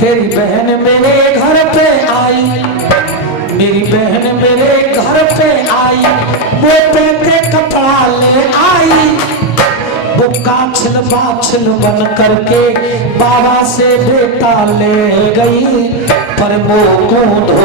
तेरी बहन मेरे घर पे आई, मेरी बहन मेरे घर पे आई, वो पे कपड़ा ले आई, वो काछल बाछल बन करके बाबा से बेटा ले गई, पर वो को धो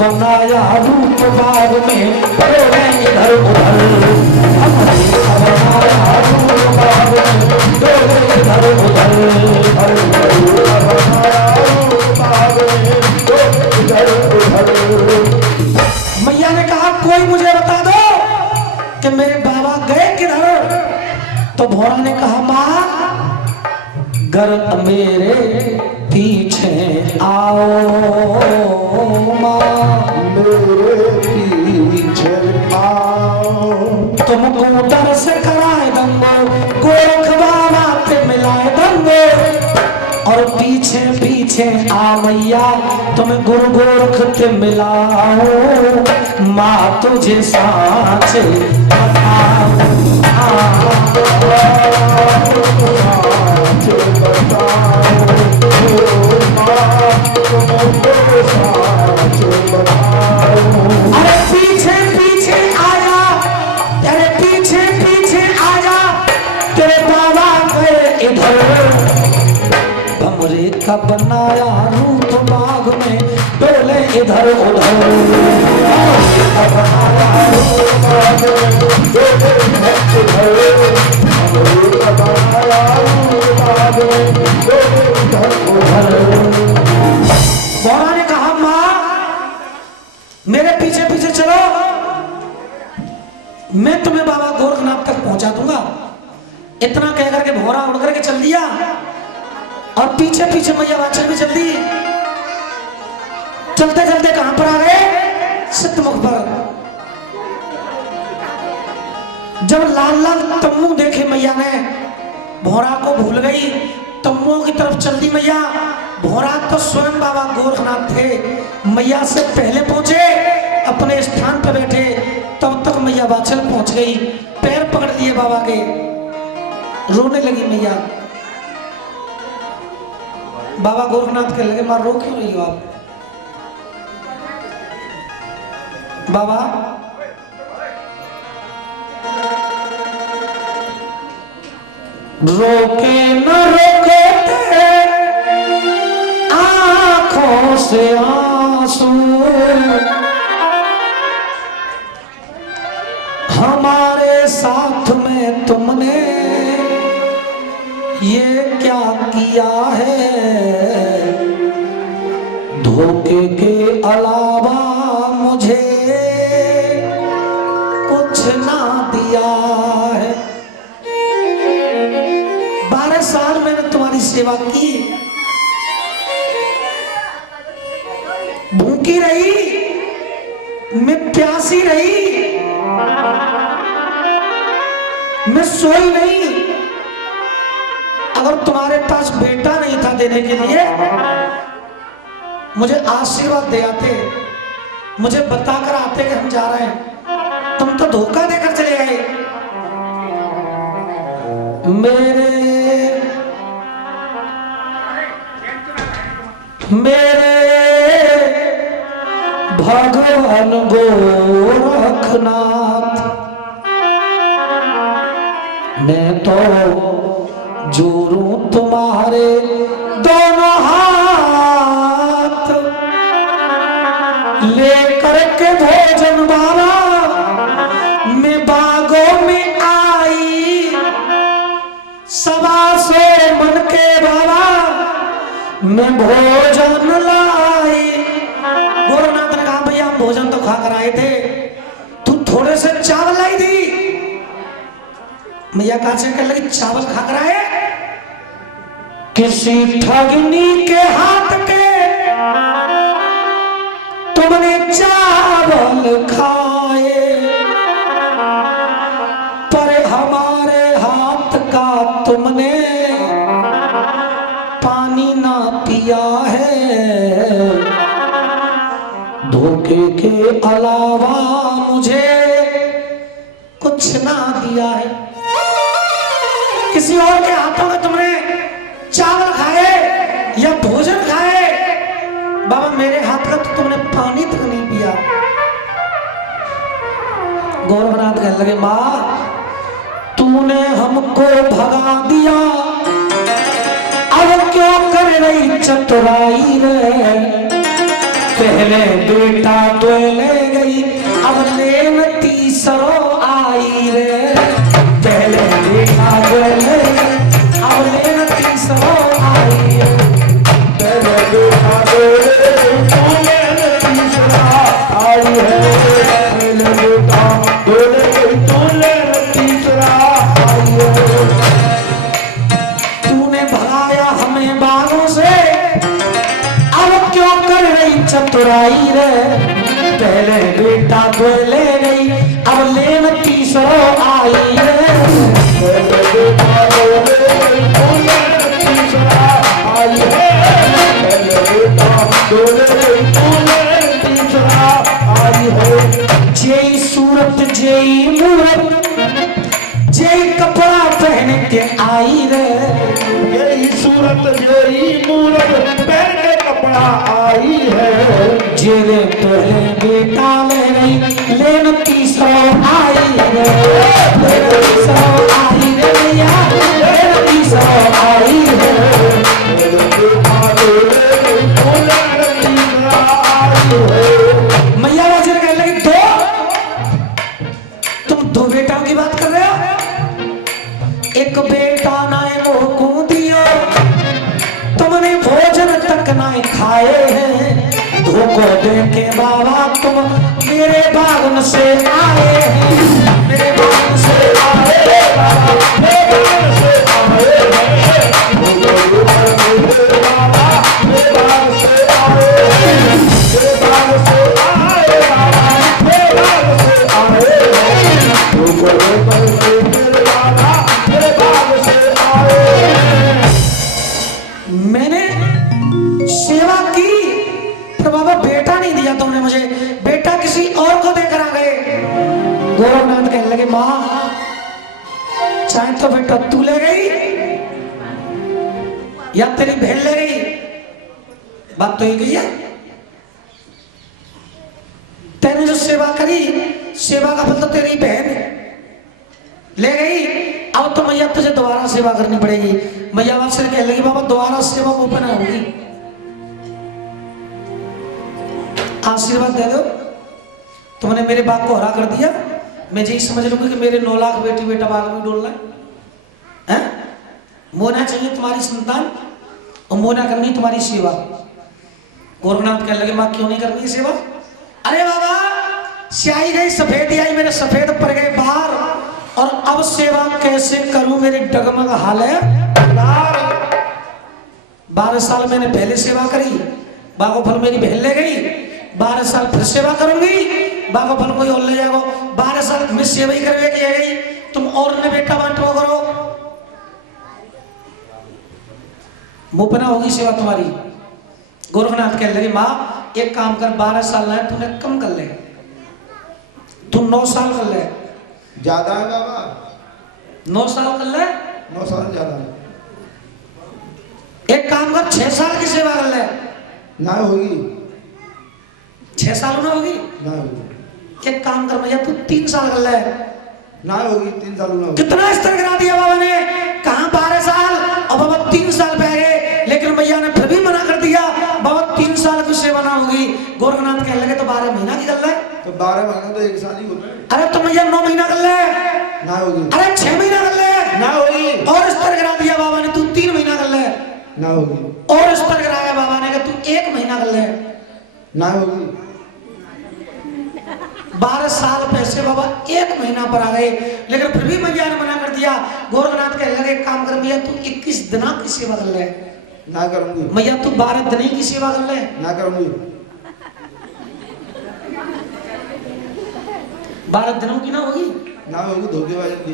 बनाया रूप बाग में इधर उधर, बनाया रूप बाग में इधर उधर, मैया ने कहा कोई मुझे बता दो कि मेरे बाबा गए किधर। तो भोरा ने कहा माँ घर मेरे पीछे आओ, मेरे पीछे आओ, तुमको दर्श कराए दंगो, गोरख बाबा पे मिलाए दंगो, और पीछे पीछे आ मैया तुम्हें गुरु गोरख पे मिलाओ, माँ तुझे साच बताओ, अरे पीछे पीछे आया, अरे पीछे पीछे आया, तेरे बाबा गए इधर, भमरे का बनाया रूप बाग में डोले इधर उधर, बनाया रूप बाग में डोले इधर उधर, बनाया रूप बाग में डोले इधर उधर। भोरा ने कहा माँ मेरे पीछे पीछे चलो, मैं तुम्हें बाबा गोरखनाथ तक पहुंचा दूंगा। इतना कह करके भोरा उड़ करके चल दिया, और पीछे पीछे मैया वाचल भी चल दी। चलते चलते कहां पर आ गए? सिद्धमुख पर। जब लाल लाल तम्बू देखे मैया ने, भोरा को भूल गई, तम्बुओं की तरफ चल दी मैया। भोरा तो स्वयं बाबा गोरखनाथ थे, मैया से पहले पहुंचे, अपने स्थान पर बैठे, तब तक मैया वाचल पहुंच गई, पैर पकड़ लिए बाबा के, रोने लगी मैया। बाबा गोरखनाथ कहने लगे मां रो क्यों रही हो आप? बाबा रोके न रोके आंखों से आंसू, हमारे साथ में तुमने ये क्या किया है, धोखे के अलावा मुझे कुछ ना दिया है। 12 साल मैंने तुम्हारी सेवा की, भूखी रही, मैं प्यासी रही, मैं सोई नहीं। अगर तुम्हारे पास बेटा नहीं था देने के लिए, मुझे आशीर्वाद दे आते, मुझे बताकर आते कि हम जा रहे हैं। तुम तो धोखा देकर चले गए। मेरे भगवान गोरखनाथ, मैं तो जोड़ूं तुम्हारे दोनों हाथ, लेकर के भोजन बाबा मैं बागों में आई, 125 मन के बाबा मैं भोजन लाई। गोरखनाथ ने कहा भैया हम भोजन तो खा कर आए थे, तू थोड़े से चावल लाई दी। मैया काचे कहने लगी चावल खा कर आए? किसी ठगनी के हाथ के तुमने चावल खाए, पर हमारे हाथ का तुमने पानी ना पिया है। धोखे के अलावा मुझे कुछ ना दिया है। किसी और के हाथों में तुमने चावल खाए या भोजन खाए, बाबा मेरे हाथ का तो तुमने पानी तक नहीं पिया। गौरवनाथ कहने लगे, माँ तूने हमको भगा दिया, अब क्यों कर रही चतुराई रे। पहले बेटा तो ले गई, अब लेन तीसरो आई रे। पहले बेटा तो ले गई, अब लेन तीसरो आई रे। पहले बेटा तो ले गई, लेन तीसरा आई है। पहले बेटा तो ले गई, लेन तीसरा आई है। तूने भगाया हमें बागों से, अब क्यों कर रही चतुराई रे। पहले बेटा तो ले गई, अब लेन तीसरो आई रे। पहले बेटा तो ले गई, लेन तीसरा आई है। पहले बेटा तो ले गई, लेन तीसरा आई है। जेई सूरत जेई मूरत, जेई कपड़ा पहन के आई रे। यही सूरत यही मूरत पहन के कपड़ा आई है। जेरे पहले बेटा ले गई, लेन तीसरो आई रे। लेन तीसरो आई रे भैया, लेन तीसरो आई रे। पहले बेटा तो ले गई, लेन तीसरा आई है। मैया वजीर कहने लगी, दो तुम दो बेटाओं की बात कर रहे हो। एक बेटा नाए मोह को दियो, तुमने भोजन तक नाए खाए हैं। धोखो दे के बाबा तुम मेरे बागन से आए हैं। मेरे बागन से आए हैं बाबा, मेरे बागन से आए हैं। मेरे बाबा मेरे बाग से आए, मेरे बाग से आए बाबा, मेरे बाग से आए। तू करे मेरे बाबा मेरे बाग से आए। मैंने सेवा की, पर बाबा बेटा नहीं दिया तुमने मुझे, बेटा किसी और को देकर आ गए। गौरवनाथ कहने लगे, माँ चाहे तो बेटा तू ले गई या तेरी बहन ले गई, बात तो एक ही है। तेने जो सेवा करी, सेवा का फल तो तेरी बहन ले गई। अब तो मैया तुझे दोबारा सेवा करनी पड़ेगी। मैया बात से कहने लगी, बाबा दोबारा सेवा वो ना होगी, आशीर्वाद दे दो। तुमने मेरे बाग को हरा कर दिया, मैं यही समझ लूंगी कि मेरे 9 लाख बेटी बेटा बाग में डोलना है। मोना चाहिए तुम्हारी संतान और मोना करनी तुम्हारी सेवा। गोरखनाथ कहने लगे, माँ क्यों नहीं करनी सेवा। अरे बाबा स्याही गई सफेदी आई, मेरे सफेद पर गए बाहर, और अब सेवा कैसे करूं, मेरी डगमग हाल है। 12 साल मैंने पहले सेवा करी, बागो फल मेरी बहन ले गई। 12 साल फिर सेवा करूंगी, बागो फल कोई और ले जाओ। 12 साल में सेवा ही करवे की गई, तुम और ने बेटा बांटो करो, मुपना होगी सेवा तुम्हारी। गोरखनाथ कहने लगे, माँ एक काम कर, 12 साल ना तूने कम कर ले, तू 9 साल कर ले। ज्यादा है बाबा, 9 साल कर ले। 9 साल ज्यादा है। एक काम कर, 6 साल की सेवा कर ले। ना होगी, 6 साल ना होगी। ना होगी, एक काम कर भैया, तू 3 साल कर ले। ना होगी, 3 साल ना होगी। कितना स्तर गिरा दिया बाबा ने, कहा 12 साल और बाबा 3 साल पे गए, लेकिन भैया ने फिर भी मना कर दिया, बाबा 3 साल की सेवा ना होगी। गोरखनाथ कहने लगे, तो 12 महीना की कर ले। तो 12 महीना तो 1 साल ही होता है। अरे तो भैया 9 महीना कर ले। ना होगी, अरे 6 महीना कर ले। ना होगी, और स्तर गिरा दिया बाबा ने, तू 3 महीना कर ले। ना होगी, और स्तर गिराया बाबा ने, तू 1 महीना कर ले। ना होगी, 12 साल पैसे बाबा 1 महीना पर आ गए, लेकिन फिर भी मैया ने मना कर दिया। गोरखनाथ कहने लगे एक काम कर भैया, तू 21 दिना की सेवा कर ले। ना करूंगी मैया तू 12 दिन की सेवा कर ले। ना करूंगी 12 दिनों की ना होगी, ना होगी धोखेबाजी की।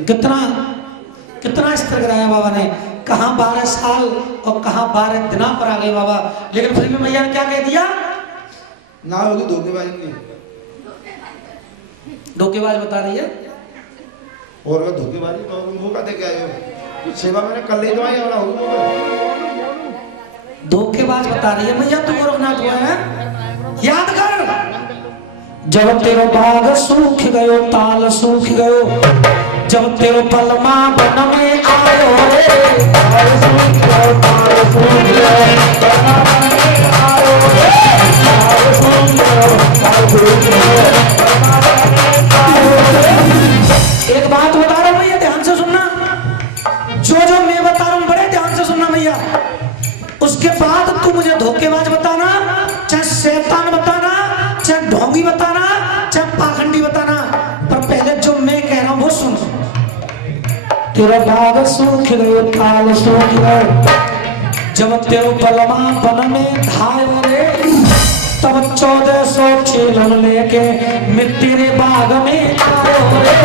कितना स्तर कराया बाबा ने, कहाँ 12 साल और कहाँ 12 दिना पर आ गए बाबा, लेकिन फिर भी मैया ने क्या कह दिया, ना होगी धोखेबाजी की। धोखेबाज बता रही है। और अगर धोखेबाजी तो वो कहते क्या है सेवा मैंने कर ली तो आई वाला होगा। धोखेबाज बता रही है मैया, तू गोरखनाथ हुआ है। याद कर, जब तेरो बाग सूख गयो, ताल सूख गयो, जब तेरो पलमा बन में आयो रे, ताल सूख गयो, ताल सूख गयो, पलमा बन में आयो रे, ताल सूख गयो, ताल सूख गयो, पलमा बन में आयो रे। एक बात बता रहा हूं भैया, ध्यान से सुनना, जो मैं बता रहा हूं बड़े ध्यान से सुनना भैया। उसके बाद तू मुझे धोखेबाज बताना, चाहे शैतान बताना, चाहे ढोंगी बताना, चाहे पाखंडी बताना, पर पहले जो मैं कह रहा हूं वो सुन। तेरा बाग सूख गयो, ताल सूख गयो, जब तेरो पलमा बन में धायो रे, तब 1400 चेलन लेके मैं तेरे बाग में आयो रे।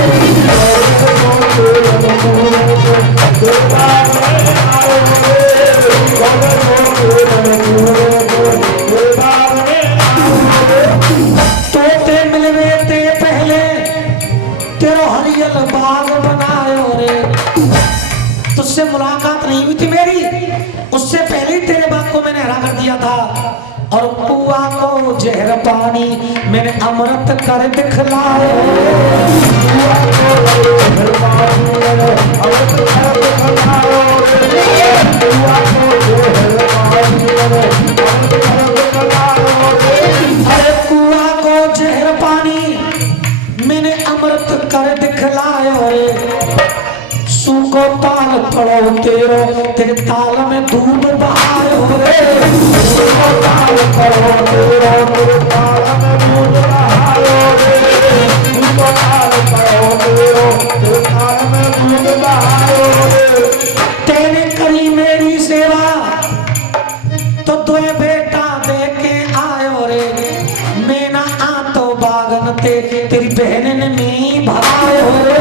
तोते मिलवे ते पहले तेरो हरियल बाग बनायो रे। तुझसे मुलाकात नहीं हुई थी मेरी, उससे पहले ही तेरे बाग को मैंने हरा कर दिया था, और कुआ को जहर पानी मैंने अमृत कर दिखलायो। कुआ को जहर पानी मैंने अमृत कर दिखलायो रे, कुआ को जहर पानी मैंने अमृत कर दिखलायो रे। अरे कुआ को जहर पानी मैंने अमृत कर दिखलायो रे। सूखो ताल पड़ो तेरो, तेरे ताल में दूध बहायो रे। सूखो ताल पड़ो तेरो, तेरे ताल में दूध बहायो रे। सूखो ताल पड़ो तेरो, तेरे ताल में दूध बहायो रे। तेने करी मेरी सेवा तो तुए बेटा दे के आयो रे। मैं ना आ तो बागन ते तेरी बहन ने मी भगायो रे।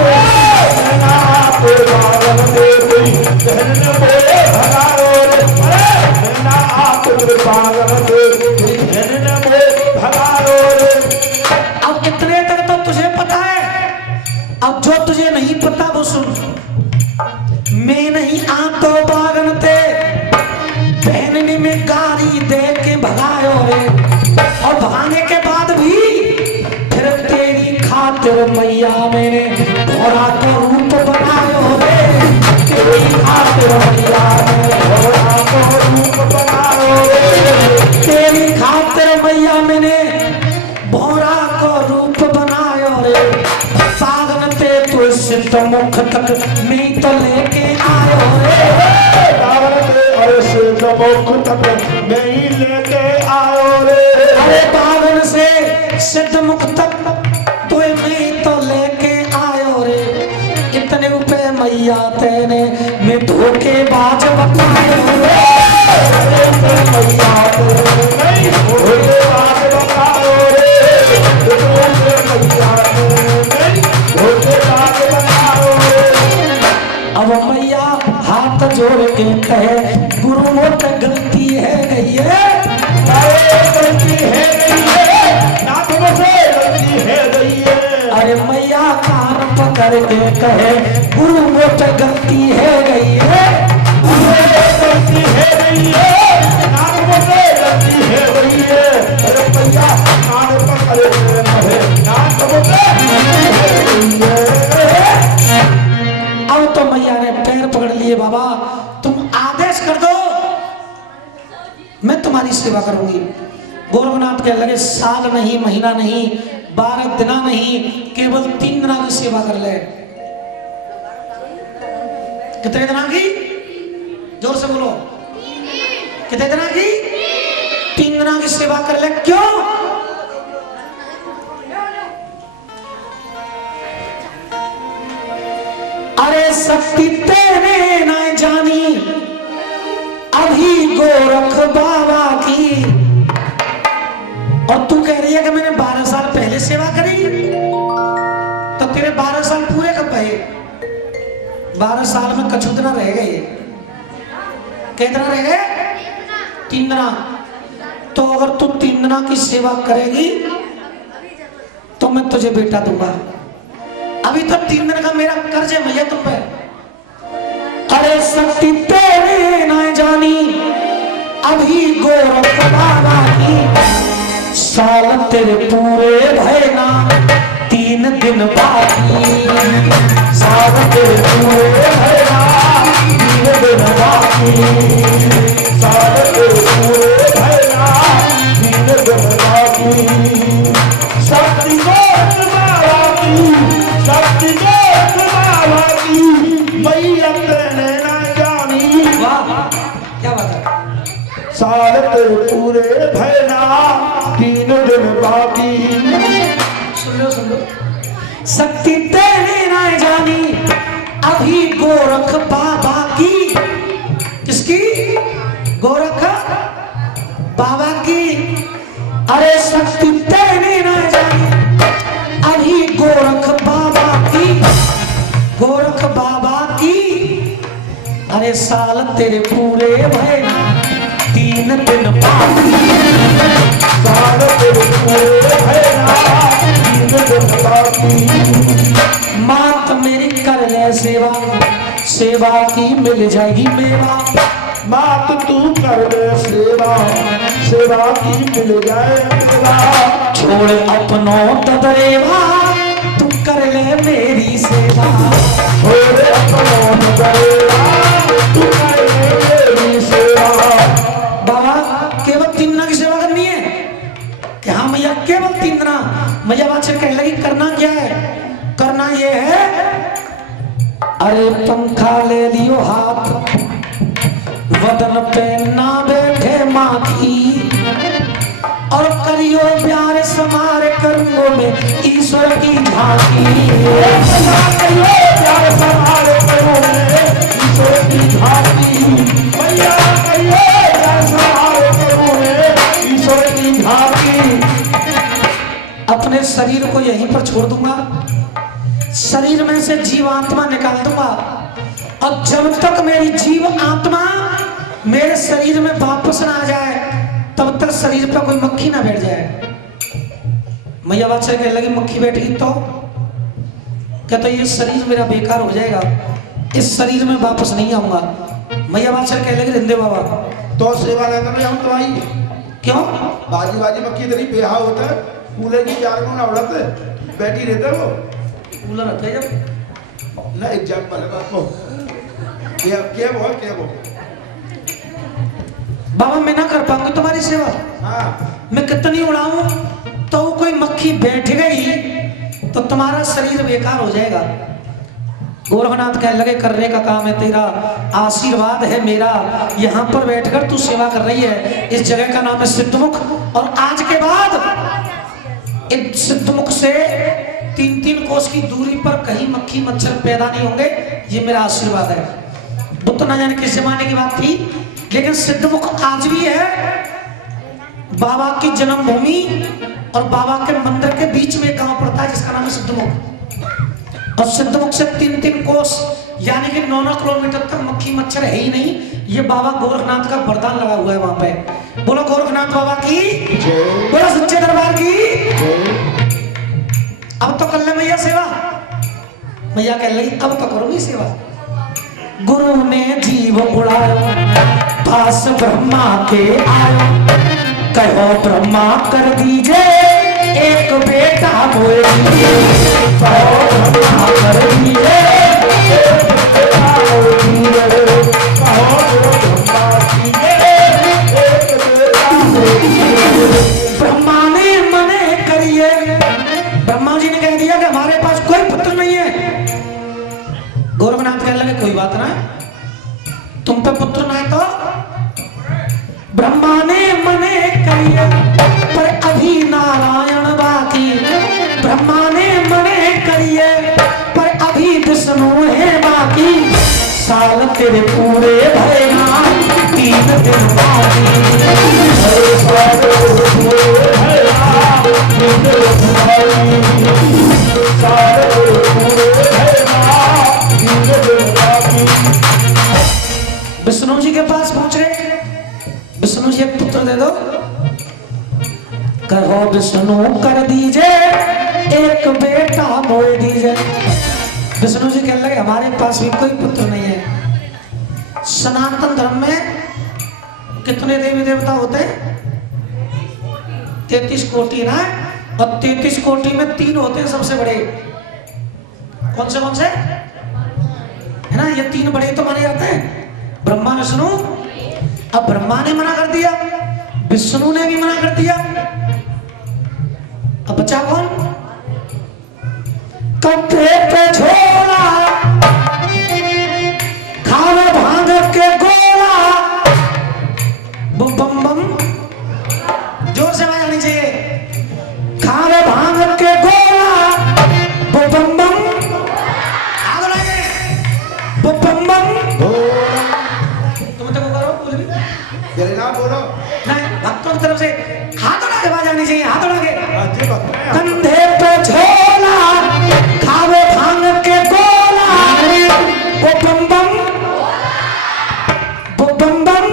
अब इतने तक तो तुझे पता है, अब जो तुझे नहीं पता वो सुन। मैं नहीं आ तो बागन ते बहन ने में गाड़ी दे के भगायो रे, और भगाने के बाद भी फिर तेरी खातिर मैया मैंने घोड़ा का रूप बनायो रे। तेरी खातिर मैया मैंने घोड़ा का रूप बनायो रे। तेरी खातिर मैया मैंने घोड़ा का रूप बनायो रे। सागन ते तो सिद्ध मुख तक मैं तो लेके आयो रे। सागन ते और सिद्ध मुख तक मैं ही लेके आयो रे। अरे बागन से सिद्ध मुख तक तो मैं तो लेके आयो रे। कितने रुपए मैया तेने मैं धोखेबाज बतायो रे। मैया तेने मैं धोखेबाज बतायो रे। मैया तेने धोखेबाज बतायो रे। अब मैया हाथ जोड़ के कहे गुरु वो तो गलती है गई है, गलती है गई है, ना तुमसे गलती है गई है। अरे मैया कान पकड़ के कहे गुरु वो तो गलती है गई है, गलती है गई है, ना तुमसे गलती है गई है। अरे मैया कान पकड़ के कहे ना तुमसे गलती है। अब तो मैया ने पैर पकड़ लिए, बाबा तुम आदेश कर दो मैं तुम्हारी सेवा करूंगी। गोरखनाथ कहने लगे साल नहीं, महीना नहीं, 12 दिना नहीं, केवल 3 दिना की सेवा कर ले। कितने दिना की? जोर से बोलो। कितने दिना की? 3 दिना की सेवा कर ले। क्यों? शक्ति तेरे ना जानी अभी गोरख बाबा की। और तू कह रही है कि मैंने 12 साल पहले सेवा करी, तो तेरे 12 साल पूरे कब भये? 12 साल में कछुदना रह गए। कितना रह गए? 3 दिना। तो अगर तू 3 दिना की सेवा करेगी तो मैं तुझे बेटा दूंगा। अभी तो 3 दिन का मेरा कर्ज है भैया तुम पे। अरे शक्ति तेरे ना जानी अभी गोरख बाबा की। साल तेरे पूरे भय ना 3 दिन बाकी। साल तेरे पूरे भय ना 3 दिन बाकी। साल तेरे पूरे भय ना 3 दिन बाकी। शक्ति गोरख बाबा की, शक्ति गोरख बाबा की, मैया तेने ना जानी। वाह क्या बात है। साल तेरे पूरे भय ना 3 दिन बाकी। सुन लो। शक्ति तेरे ना जानी अभी गोरख बाबा की। किसकी? गोरख बाबा की। अरे शक्ति तेरे ना जानी अभी गोरख बाबा की। गोरख बाबा की। अरे साल तेरे पूरे भय ना 3 दिन बाकी। साल तेरे पूरे भय ना 3 दिन बाकी। मात मेरी कर ले सेवा, सेवा की मिल जाएगी मेवा। मात तू कर दे सेवा, सेवा की मिल जाए मेवा। छोड़ अपनों तदरेवा तू कर ले मेरी सेवा। छोड़ अपनों तदरेवा तू कर ले मेरी सेवा। बाबा केवल 3 दिना की सेवा करनी है कि हाँ मैया केवल 3 दिना। मैया बात से कहने लगी करना क्या है? करना ये है, अरे पंखा ले लियो हाथ वदन पे ना बैठे माखी। और करियो प्यार समारे कर्मों में ईश्वर की झांकी। करियो प्यार समारे कर्मों में ईश्वर की झांकी। मैया करियो प्यार समारे कर्मों में ईश्वर की झांकी। अपने शरीर को यहीं पर छोड़ दूंगा, शरीर में से जीवात्मा निकाल दूंगा। और जब तक मेरी जीव आत्मा मेरे शरीर में वापस ना आ जाए तब तक शरीर पर कोई मक्खी ना बैठ जाए। मैया बात से कहने लगी मक्खी बैठेगी तो क्या? तो ये शरीर मेरा बेकार हो जाएगा, इस शरीर में वापस नहीं आऊंगा। मैया बात से कहने लगी रिंदे बाबा तो सेवा ना करना हम तो आई। क्यों? बाजी बाजी मक्खी तेरी बेहा होता है, कूले की प्यार को ना उड़ाते बैठी रहते वो। कूलर रहता है जब ना एग्जाम्पल है बात को क्या वो बाबा मैं ना कर पाऊंगी तुम्हारी सेवा। हाँ मैं कितनी उड़ाऊं तो कोई मक्खी बैठ गई तो तुम्हारा शरीर बेकार हो जाएगा। गोरखनाथ कहने लगे करने का काम है तेरा, आशीर्वाद है मेरा। यहाँ पर बैठकर तू सेवा कर रही है, इस जगह का नाम है सिद्धमुख। और आज के बाद इस सिद्धमुख से 3-3 कोस की दूरी पर कहीं मक्खी मच्छर पैदा नहीं होंगे, ये मेरा आशीर्वाद है। बुद्ध ना जाने किस जमाने की बात थी, लेकिन सिद्धमुख आज भी है। बाबा की जन्मभूमि और बाबा के मंदिर के बीच में गांव पड़ता है जिसका नाम है सिद्धमुख। और सिद्धमुख से 3-3 कोस यानी कि 9-9 किलोमीटर तक मक्खी मच्छर है ही नहीं। ये बाबा गोरखनाथ का वरदान लगा हुआ है वहां पे। बोलो गोरखनाथ बाबा की, बोलो सच्चे दरबार की। अब तो कर ले मैया सेवा। मैया कह लगी अब तो करूंगी सेवा। गुरु ने जीव उड़ायो पास ब्रह्मा के आयो। कहो ब्रह्मा कर दीजे एक बेटा बोए। कहो ब्रह्मा कर दीजे एक बेटा बोए। कहो ब्रह्मा कीजिए एक बेटा बोए। ब्रह्मा ने मने करिए, ब्रह्मा जी ने कह दिया कि हमारे पास कोई पुत्र नहीं है। गोरखनाथ कहने लगे कोई बात ना, तुम पे पुत्र ना है तो ब्रह्मा ने मने करिए पर अभी नारायण बाकी। ब्रह्मा ने मने करिए पर अभी विष्णु है बाकी। साल तेरे पूरे भय ना 3 दिन बाकी। अरे सारे पूरे है ना 3 दिन बाकी। सारे पूरे है ना 3 दिन बाकी। विष्णु जी के पास पहुंच गए। विष्णु जी एक पुत्र दे दो। कहो विष्णु कर दीजिए एक बेटा मोए दीजिए। विष्णु जी कहने लगे हमारे पास भी कोई पुत्र नहीं है। सनातन धर्म में कितने देवी देवता होते हैं? 33 कोटि ना। और 33 कोटि में 3 होते हैं सबसे बड़े। कौन से है ना? ये 3 बड़े तो माने जाते हैं, ब्रह्मा विष्णु। अब ब्रह्मा ने मना कर दिया, विष्णु ने भी मना कर दिया, अब बचा कौन? कंधे पे झोला खावे भांग के गोला। बम बम जोर से आवाज आनी चाहिए। खावे भांग के गोला बम बम आग लगे बम बम। तुम तो करो बोल भी तेरे नाम बोलो नहीं। भक्तों की तरफ से हाथ उठा के आवाज आनी चाहिए। हाथ उठा के। कंधे पे झोला खावे भांग के गोला बम बम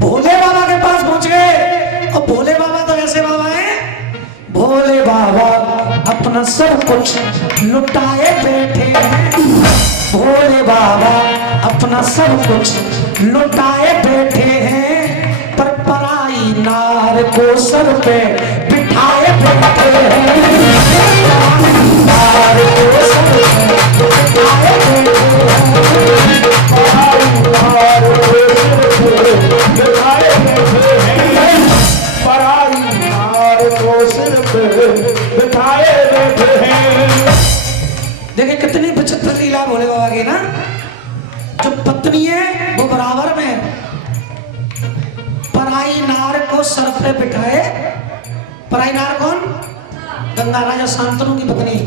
भोले बाबा के पास पहुंच गए। और भोले बाबा तो ऐसे बाबा हैं, भोले बाबा अपना सब कुछ लुटाए बैठे हैं। भोले बाबा अपना सब कुछ लुटाए बैठे हैं, पर पराई नार को सर पे बिठाए बैठे हैं। नार को सर पे बिठाए बैठे हैं। पराई नार को सिर पे बिठाए बैठे हैं। देखिए कितनी विचित्र लीला भोले बाबा की ना। जो पत्नी है वो बराबर में, पराई नार को सर पे बिठाए। पराई नार कौन? गंगा राजा शांतनु की पत्नी।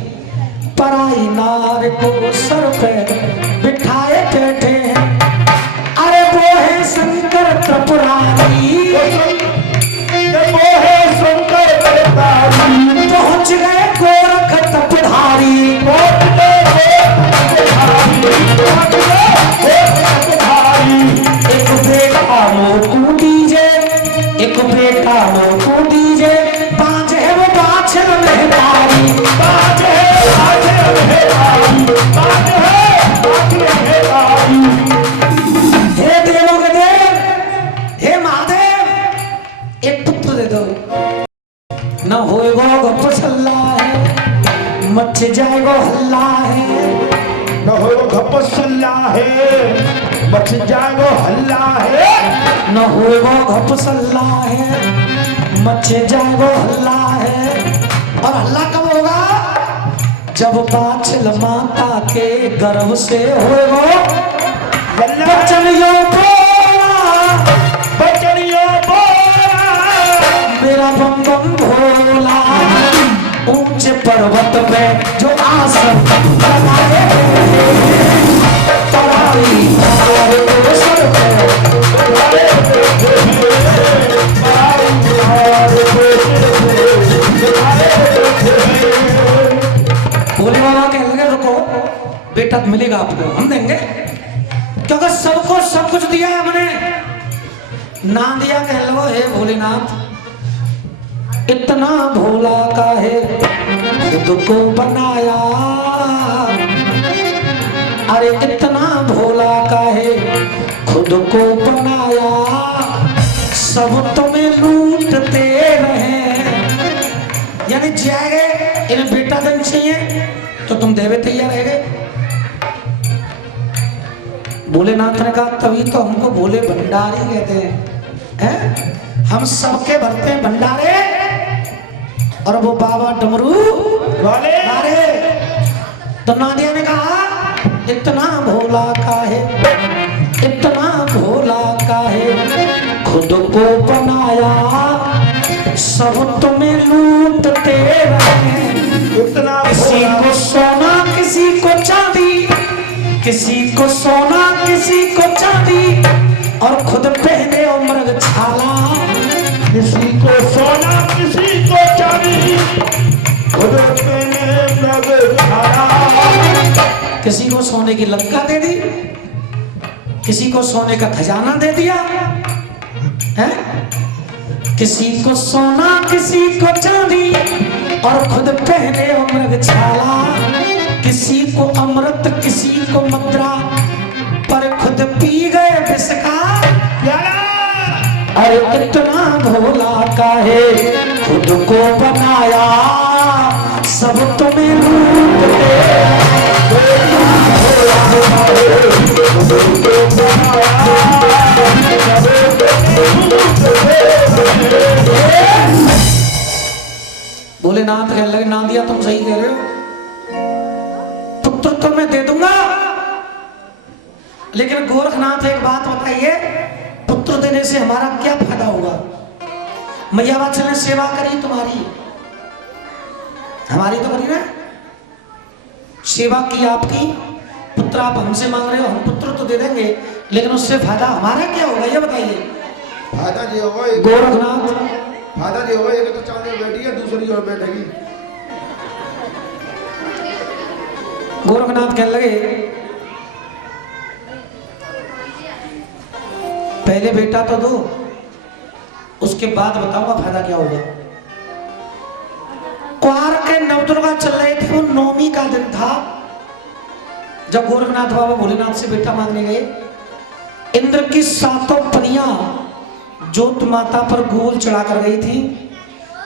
पराई नार को सर पे बिठाए बैठे हैं। अरे वो है शंकर त्रिपुरारी, वो है शंकर त्रिपुरारी। पहुंच गए गोरख तपधारी। एक बेटा मोकू दीजे, एक बेटा मोकू दीजे। बाज है वो बाछल मेहतारी, बाज है बाज मेहतारी, बाज है बाज मेहतारी। हे देवों के देव, हे महादेव, एक पुत्र दे दो। न होएगो गप सल्ला है, मच जाएगो हल्ला है। न हो घपसल्ला है, मच जाएगो हल्ला है। न होएगो गप सल्ला है, मच जाएगो हल्ला है। और हल्ला कब होगा? जब बाछल माता के गर्भ से होएगो बचनियों बोला, बचनियों बोला। मेरा बम बम भोला। ऊंचे पर्वत में जो आसन लगाए पराई नार को सर पे पराई नार को सिर पे भोले बाबा कहने लगे रुको बेटा मिलेगा आपको, हम देंगे, क्योंकि सबको सब कुछ दिया है हमने। ना दिया कह लो हे भोलेनाथ, इतना भोला का है खुद को बनाया। अरे इतना भोला का है खुद को बनाया। सब तुम्हें लूटते रहे, यानी जाएंगे इन्हें बेटा धन चाहिए तो तुम देवे तैयार रह गए। भोलेनाथ ने कहा तभी तो हमको भोले भंडारी कहते हैं। हम सबके भरते हैं भंडारे। और वो बाबा डमरू वाले तो नादिया ने कहा इतना भोला का है, इतना भोला का है खुद को बनाया। सब तुम्हें लूटते रहे, इतना किसी को सोना किसी को चांदी, किसी को खुद पहने और मृग छाला। किसी को सोना किसी को चांदी, खुद पहने मृग छाला। किसी को सोने की लंका दे दी, किसी को सोने का खजाना दे दिया है, किसी को सोना किसी को चांदी और खुद पहने और मृग छाला। किसी को अमृत किसी को मद्रा, पर खुद पी गए विष का प्याला। अरे इतना भोला काहे खुद को बनाया, सब तुम्हें लूट दे। भोलेनाथ कहने लगे ना दिया तुम सही कह रहे हो, पुत्र तो मैं दे दूंगा, लेकिन गोरखनाथ एक बात बताइए, पुत्र देने से हमारा क्या फायदा होगा? मैया वात्सल ने सेवा करी तुम्हारी, हमारी तो करी ना, सेवा की आपकी, पुत्र आप हमसे मांग रहे हो, हम पुत्र तो दे देंगे, लेकिन उससे फायदा हमारा क्या होगा ये बताइए। फायदा जी होगा गोरखनाथ, फायदा जी होगा, एक तो चांदी में बैठी है, दूसरी ओर बैठेगी। गोरखनाथ कहने लगे पहले बेटा तो दो, उसके बाद बताऊंगा फायदा क्या होगा। क्वार के नवदुर्गा चल रहे थे, वो नौमी का दिन था जब गोरखनाथ बाबा भोलेनाथ से बेटा मांगने गए। इंद्र की सातों पनियां ज्योत माता पर गूगल चढ़ा कर गई थी।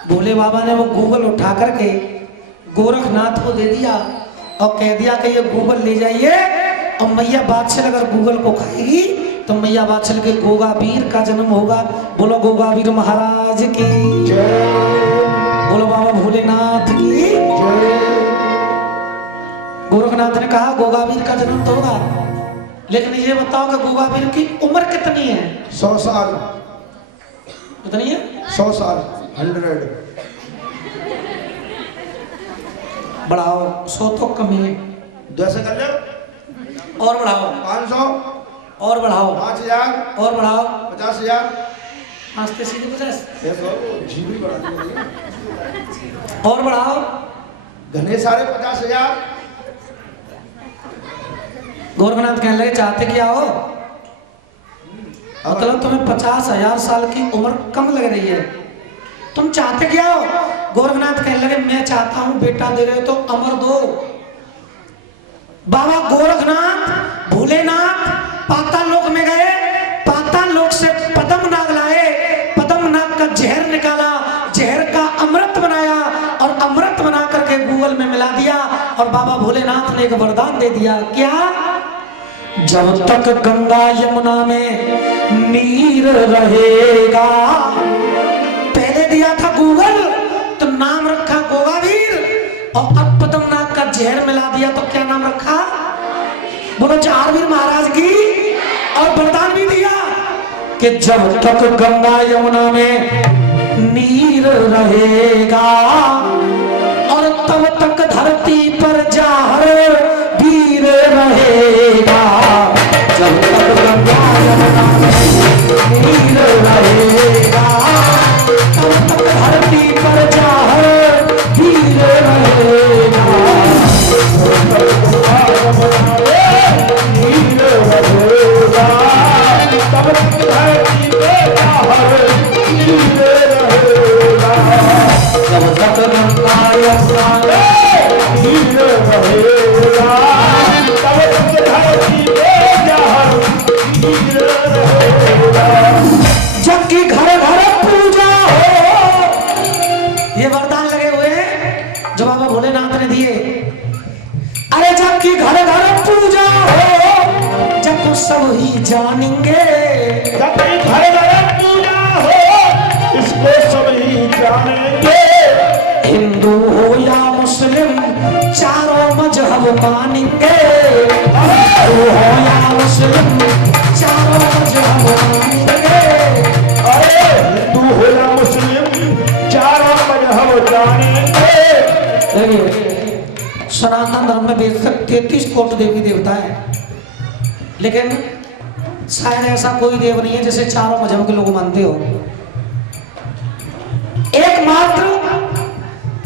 भोले बाबा ने वो गूगल उठा करके गोरखनाथ को दे दिया और कह दिया कि ये गूगल ले जाइए, और मैया बादशाह अगर गूगल को खाएगी तो मैया बादशाह के गोगावीर का जन्म होगा। बोलो गोगावीर महाराज की जय, बोलो बाबा भोलेनाथ की जय। गोरखनाथ ने कहा गोगावीर का जन्म तो होगा, लेकिन ये बताओ कि गोगावीर की उम्र कितनी है? 100 साल। कितनी है? 100 साल, 100। बढ़ाओ, 100 तो कम है, जैसे कर लो, और बढ़ाओ, 500, और बढ़ाओ, 5000, और बढ़ाओ, 50000, आस्ते सीधे 50, जीवी बढ़ा दी। और बढ़ाओ, घने सारे 50,000। गोरखनाथ कहने लगे चाहते क्या हो? मतलब तुम्हें 50,000 साल की उम्र कम लग रही है, तुम चाहते क्या हो? गोरखनाथ कहने लगे मैं चाहता हूं बेटा दे रहे हो तो अमर दो। बाबा गोरखनाथ भोलेनाथ पाताल लोक में गए, पाताल लोक से पद्मनाग लाए, पद्मनाग का जहर निकाला, जहर का अमृत बनाया और अमृत बना करके गूगल में मिला दिया, और बाबा भोलेनाथ ने एक वरदान दे दिया। क्या? जब तक गंगा यमुना में नीर रहेगा, पहले दिया था गूगल तो नाम रखा गोगावीर, और अब पद्मनाग का जहर मिला दिया तो क्या नाम रखा? बोलो चारवीर महाराज की, और वरदान भी दिया कि जब तक गंगा यमुना में नीर रहेगा, और तब तक धरती पर जहर वीर रहेगा। जब तक गंगा यमुना में नीर रहेगा, तब तक धरती पर जहर वीर रहेगा। जबकि घर घर पूजा हो, ये वरदान लगे हुए हैं जो बाबा भोलेनाथ ने दिए। अरे जबकि घर घर पूजा हो, जब तो सब ही जानेंगे, जब घर घर पूजा हो, इसको सब ही जानेंगे। हिंदू हो या मुस्लिम चारों मजहब मानेंगे, हिंदू हो या मुस्लिम चारों मजहब मानेंगे। अरे हिंदू हो या मुस्लिम चारों मजहब जानेंगे। सनातन धर्म में बेशक 33 कोटि देवी देवता है, लेकिन शायद ऐसा कोई देव नहीं है जैसे चारों मजहब के लोग मानते हो। एकमात्र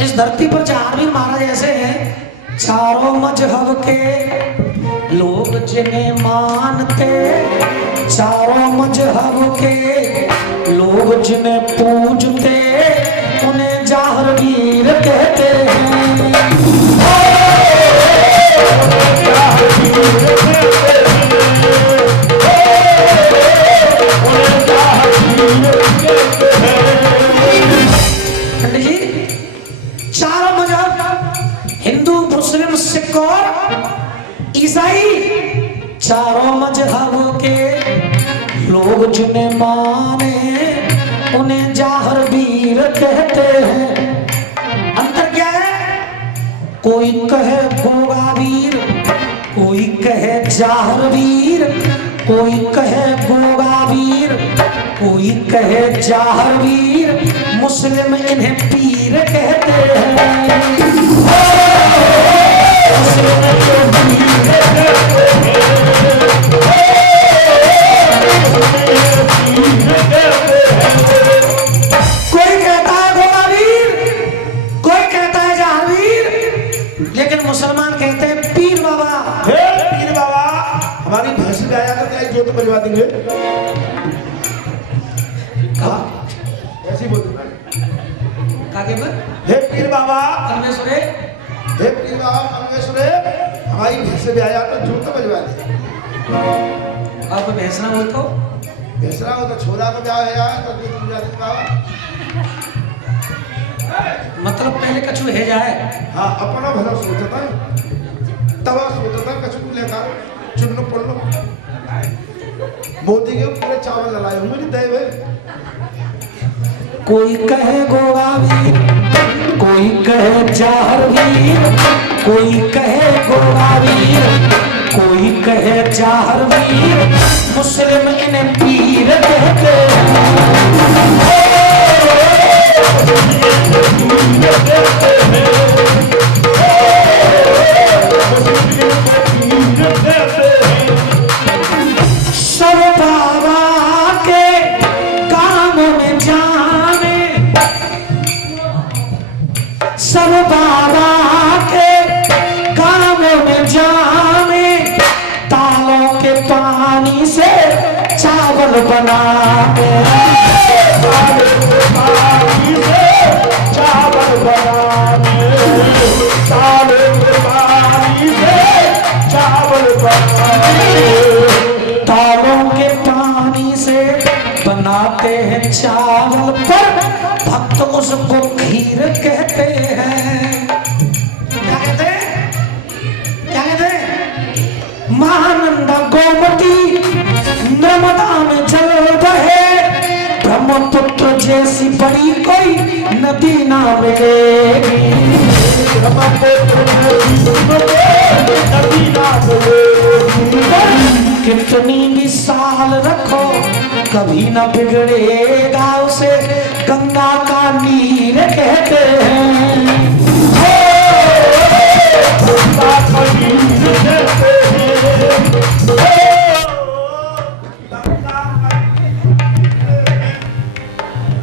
इस धरती पर जहांगीर महाराज ऐसे हैं, चारों मजहब के लोग जिन्हें मानते, चारों मजहब के लोग जिन्हें पूजते, उन्हें जाहरवीर कहते हैं। पंडित जी, चारों मजहब हिंदू, मुस्लिम, सिख और ईसाई, चारों मजहब के लोग जिन्हें माने, उन्हें जाहरवीर कहते हैं। अंतर क्या है? कोई कहे गोगावीर, कोई कहे जाहरवीर, कोई कहे गोगावीर, कोई कहे जाहरवीर, मुस्लिम इन्हें पीर कहते हैं। मुस्लिम इन्हें पीर कहते हैं। कोई कहता है गोगावीर, कोई कहता है जाहरवीर, लेकिन मुसलमान कहते हैं पीर बाबा। हे पीर बाबा, हमारी भैंस में आया तो क्या जोत बजवा देंगे? ऐसी बोलते काके पर? हे पीर बाबा, परमेश्वरे, हे पीर बाबा परमेश्वरे, हमारी भैंस में आया तो जोत बजवा दे। आप भैंसना हो तो भैंसना हो तो छोरा को ब्याह है यार, तो जोत बजवा दे बाबा। मतलब पहले कछु है जाए। हाँ, अपना भला सोचता तब सोचता कछु लेकर चुन लो पढ़ लो। मोदी के पूरे चावल ललाए होंगे नहीं दे हुए। कोई कहे गोगावीर, कोई कहे जाहरवीर, कोई कहे गोगावीर, कोई कहे जाहरवीर, मुस्लिम इन्हें पीर कहते सब बाबा के काम में जाने, सब बाबा के काम में जाने, तालों के पानी से चावल बनाते, तालों के पानी से चावल बनाते, तालों के पानी से चावल बनाते, तालों के पानी से बनाते हैं चावल, पर भक्त उसको खीर कहते हैं। क्या कहते हैं? क्या कहते हैं? महानंदा गोमती नर्मदा में जल बहे, ब्रह्मपुत्र जैसी बड़ी कोई नदी ना मिलेगी। ब्रह्मपुत्र नदी ना मिलेगी। कितनी भी साल रखो कभी न बिगड़ेगा उसे, गंगा का नीर कहते हैं।